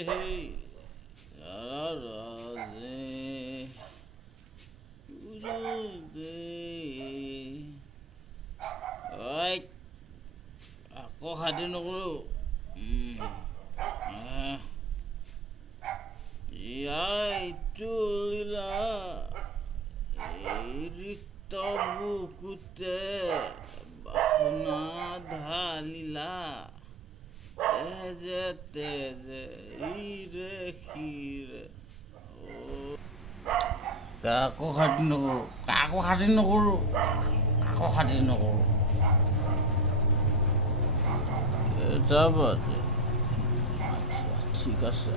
Aku hadir nunggu. Ya itu lila. Irikta bukute bahna dhalila. Teze teze ire khire. Aku hadir nunggu. Aku hadir nunggu. Aku hadir nunggu. Dapat. ঠিক আছে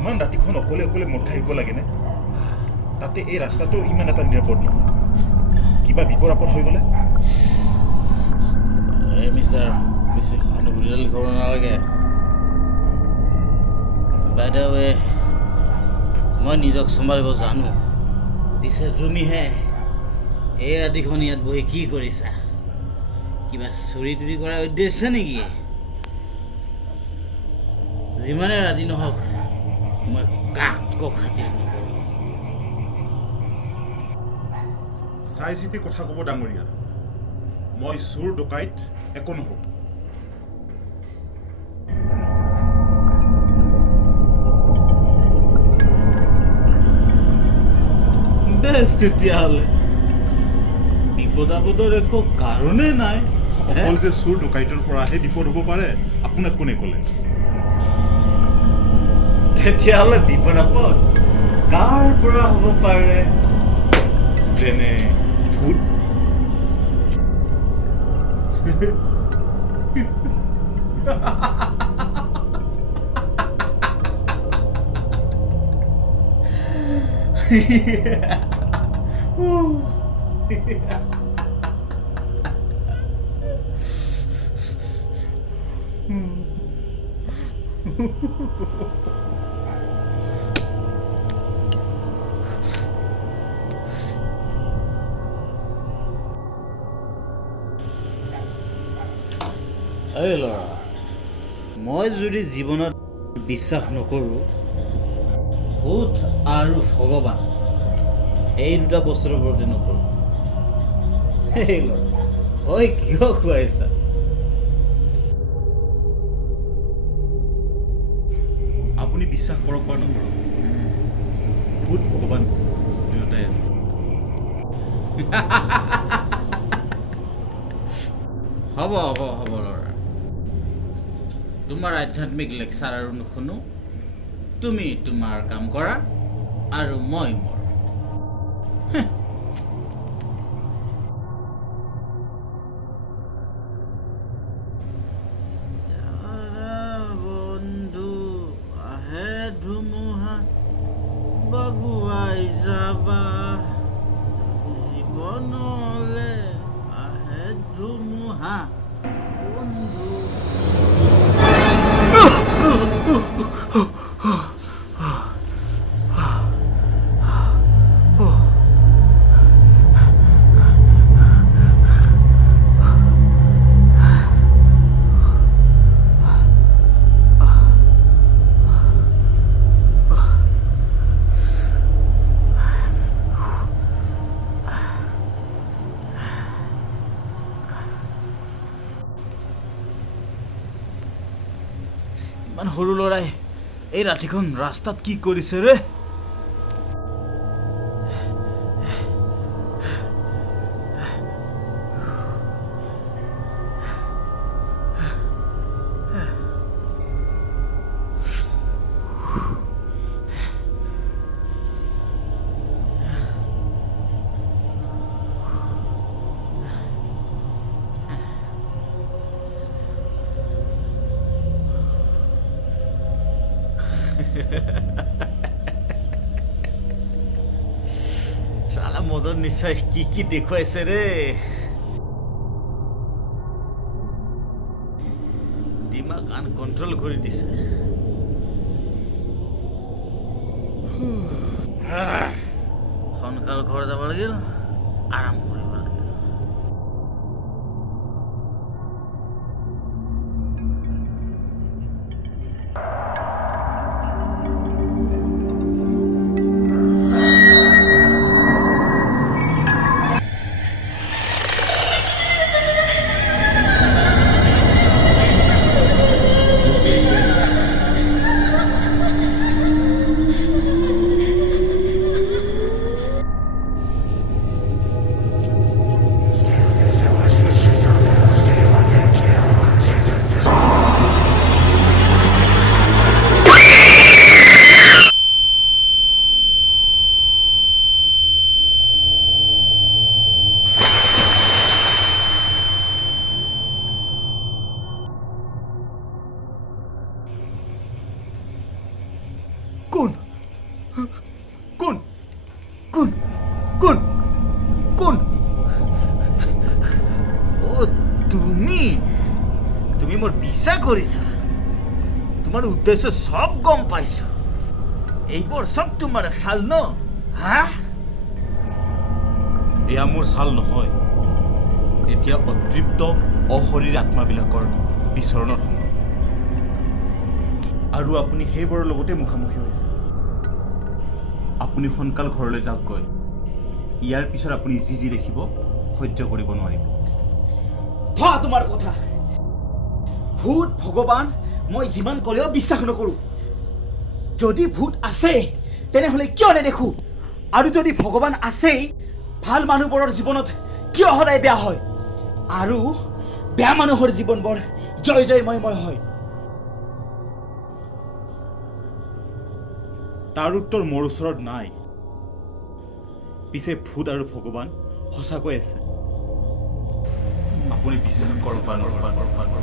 ইমান ৰাতিখন অকলে অকলে মদ খাই আহিব লাগেনে তাতে এই ৰাস্তাটো ইমান এটা নিৰাপদ নহয় কিবা বিপদ আপদ হৈ গ'লে মিষ্টাৰ বেছি সহানুভূতি লিখাব নালাগে বাই দ্য ৱে মই নিজক চম্ভালিব জানো দিছে তুমিহে এই ৰাতিখন ইয়াত বহি কি কৰিছা কিবা চুৰি তুৰি কৰাৰ উদ্দেশ্য নেকি যিমানে ৰাতি নহওক মই কাকো খাতিৰ নকৰোঁ চাই চিতি কথা ক'ব ডাঙৰীয়া মই চোৰ ডকাইত একো নহওঁ বেছ তেতিয়াহ'লে বিপদ আপদৰ একো কাৰণে নাই অকল যে চোৰ ডকাইতৰ পৰাহে বিপদ হ'ব পাৰে আপোনাক কোনে ক'লে তেতিয়াহ'লে বিপদ আপদ কাৰ পৰা হ'ব পাৰে যেনে ভূত এই ল'ৰা মই যদি জীৱনত বিশ্বাস নকৰোঁ ভূত আৰু ভগৱান এই দুটা বস্তুৰ ওপৰতে নকৰোঁ এই ল'ৰা ঐ কিয় খুৱাইছা আপুনি বিশ্বাস কৰক বা নকৰক ভূত ভগৱান দুয়োটাই আছে হ'ব ল'ৰা তোমাৰ আধ্যাত্মিক লেকচাৰ আৰু নুশুনো তুমি তোমাৰ কাম কৰা আৰু মই মোৰ বন্ধু আহে ধুমুহা বাগুৱাই যাবা জীৱনলে আহে ধুমুহা বন্ধু ইমান সৰু ল'ৰাই এই ৰাতিখন ৰাস্তাত কি কৰিছে ৰে? শালা মদন নিশ্চয় কি দেখুৱাইছে ৰে। দিমাগ আনকণ্ট্ৰল কৰি দিছে। সোনকাল ঘৰ যাব লাগিল, আৰাম কৰিব লাগিল। কোন কোন কোন কোন কোন? ও তুমি তুমি মোৰ পিছা কৰিছা। তোমাৰ উদ্দেশ্য সব গম পাইছো। এইবোৰ সব তোমাৰ চাল ন? হা? এয়া মোৰ ছাল নহয়। এতিয়া অতৃপ্ত অশৰীৰ আত্মাবিলাকৰ বিচৰণৰ সময়, আৰু আপুনি সেইবোৰৰ লগতে মুখামুখি হৈছে। আপুনি সোনকাল ঘৰলৈ যাওকগৈ। ইয়াৰ পিছত আপুনি যি দেখিব সহ্য কৰিব নোৱাৰিব। ভা তোমাৰ কথা। ভূত ভগৱান মই যিমান ক'লেও বিশ্বাস নকৰোঁ। যদি ভূত আছে তেনেহ'লে কিয় নেদেখো? আৰু যদি ভগৱান আছেই, ভাল মানুহবোৰৰ জীৱনত কিয় সদায় বেয়া হয়? আৰু বেয়া মানুহৰ জীৱনবোৰ জয় জয়ময় হয়। তাৰ উত্তৰ মোৰ ওচৰত নাই। পিছে ভূত আৰু ভগৱান সঁচাকৈ আছে। আপুনি বিশ্বাস কৰক বা নকৰক।